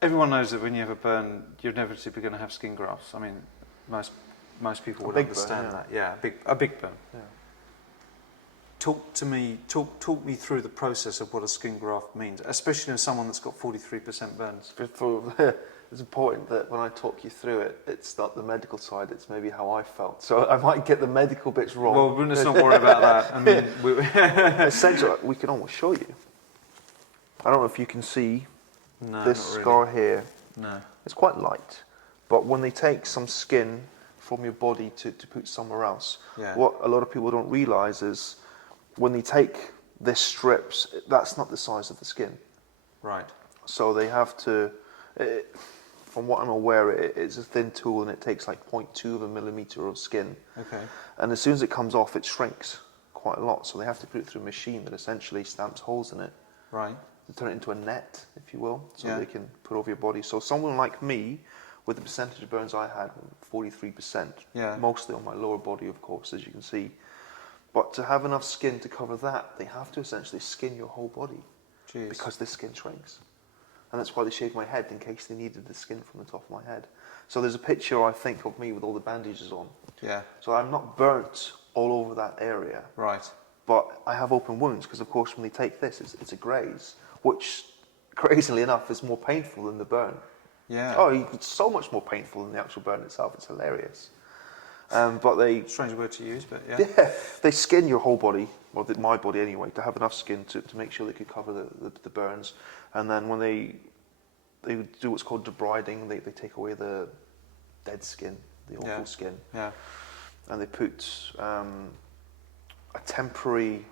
Everyone knows that when you have a burn, you're inevitably going to have skin grafts. I mean, most people would understand that. Yeah, a big burn. Yeah. Talk me through the process of what a skin graft means, especially in someone that's got 43% burns. It's important that when I talk you through it, it's not the medical side, it's maybe how I felt. So I might get the medical bits wrong. Well, let's not worry about that. I mean, essentially, we can almost show you. I don't know if you can see this scar here. No. It's quite light, but when they take some skin from your body to put somewhere else, what a lot of people don't realise is when they take this strips, that's not the size of the skin. Right. So they have to, from what I'm aware, it's a thin tool and it takes like 0.2 of a millimetre of skin. Okay. And as soon as it comes off, it shrinks quite a lot. So they have to put it through a machine that essentially stamps holes in it. Right. To turn it into a net, if you will, so they can put over your body. So someone like me, with the percentage of burns I had, 43%, mostly on my lower body, of course, as you can see. But to have enough skin to cover that, they have to essentially skin your whole body. Jeez. Because this skin shrinks. And that's why they shaved my head, in case they needed the skin from the top of my head. So there's a picture, I think, of me with all the bandages on. Yeah. So I'm not burnt all over that area. Right. But I have open wounds, because of course when they take this, it's a graze, which, crazily enough, is more painful than the burn. Yeah. Oh, it's so much more painful than the actual burn itself. It's hilarious. But they... Strange word to use, but yeah. Yeah, they skin your whole body, or my body anyway, to have enough skin to make sure they could cover the burns. And then when they do what's called debriding, they take away the dead skin, the awful skin. Yeah. And they put a temporary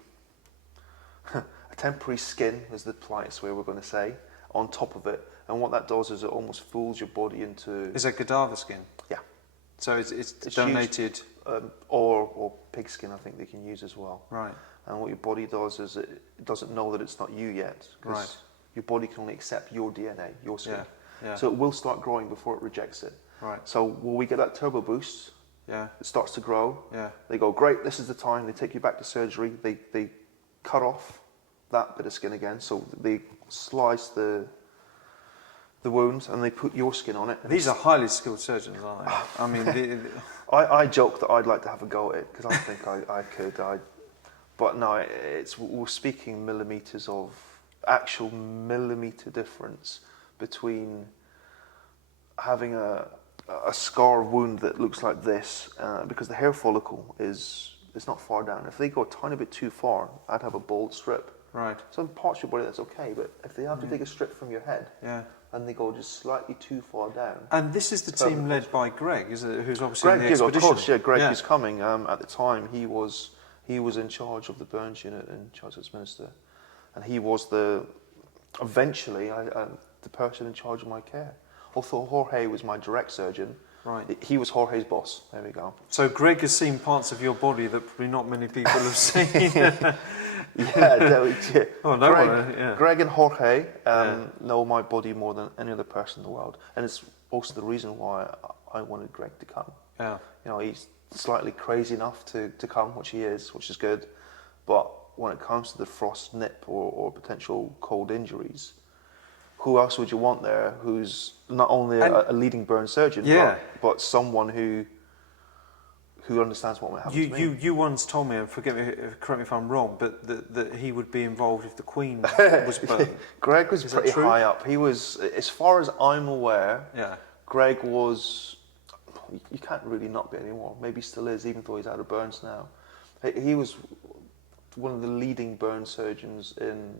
skin, is the politest way we're going to say, on top of it. And what that does is it almost fools your body into... Is that cadaver skin? Yeah. So it's donated... Used, or pig skin, I think they can use as well. Right. And what your body does is it doesn't know that it's not you yet. Because your body can only accept your DNA, your skin. Yeah. So it will start growing before it rejects it. Right. So when we get that turbo boost, it starts to grow. Yeah. They go, great, this is the time. They take you back to surgery. They cut off that bit of skin again. So they slice the wounds and they put your skin on it. These are highly skilled surgeons, aren't they? I mean, I joke that I'd like to have a go at it, because I think I could. But no, we're speaking millimetres of actual millimetre difference between having a scar wound that looks like this, because the hair follicle is not far down. If they go a tiny bit too far, I'd have a bald strip. Right. Some parts of your body that's okay, but if they have to take a strip from your head, and they go just slightly too far down. And this is the team led by Greg, is it? Who's obviously in the expedition. expedition. Of course, yeah. Greg is coming. At the time, he was in charge of the burns unit in Charles Minister, and he was eventually the person in charge of my care. Although Jorge was my direct surgeon, he was Jorge's boss. There we go. So Greg has seen parts of your body that probably not many people have seen. Greg and Jorge know my body more than any other person in the world, and it's also the reason why I wanted Greg to come. Yeah. You know, he's slightly crazy enough to come, which he is, which is good. But when it comes to the frost nip or potential cold injuries, who else would you want there who's not only a leading burn surgeon, but someone who understands what might happen to me? You once told me, and correct me if I'm wrong, but that he would be involved if the Queen was burned. Greg was pretty high up. He was, as far as I'm aware, Greg was, you can't really not be anymore, maybe still is, even though he's out of burns now. He was one of the leading burn surgeons in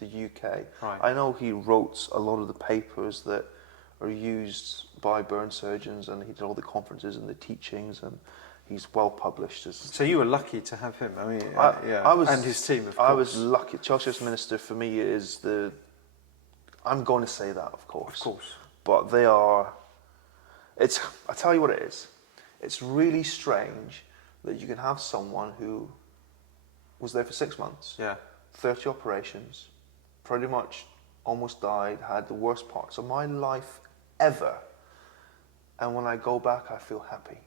the UK. Right. I know he wrote a lot of the papers that are used by burn surgeons, and he did all the conferences and the teachings, and he's well published. So you were lucky to have him. I mean, and his team, of course. I was lucky. Chelsea Minister for me is I'm going to say that, of course. Of course. But they are. I tell you what it is. It's really strange that you can have someone who was there for 6 months. 30 operations, pretty much almost died, had the worst parts of my life ever. And when I go back, I feel happy.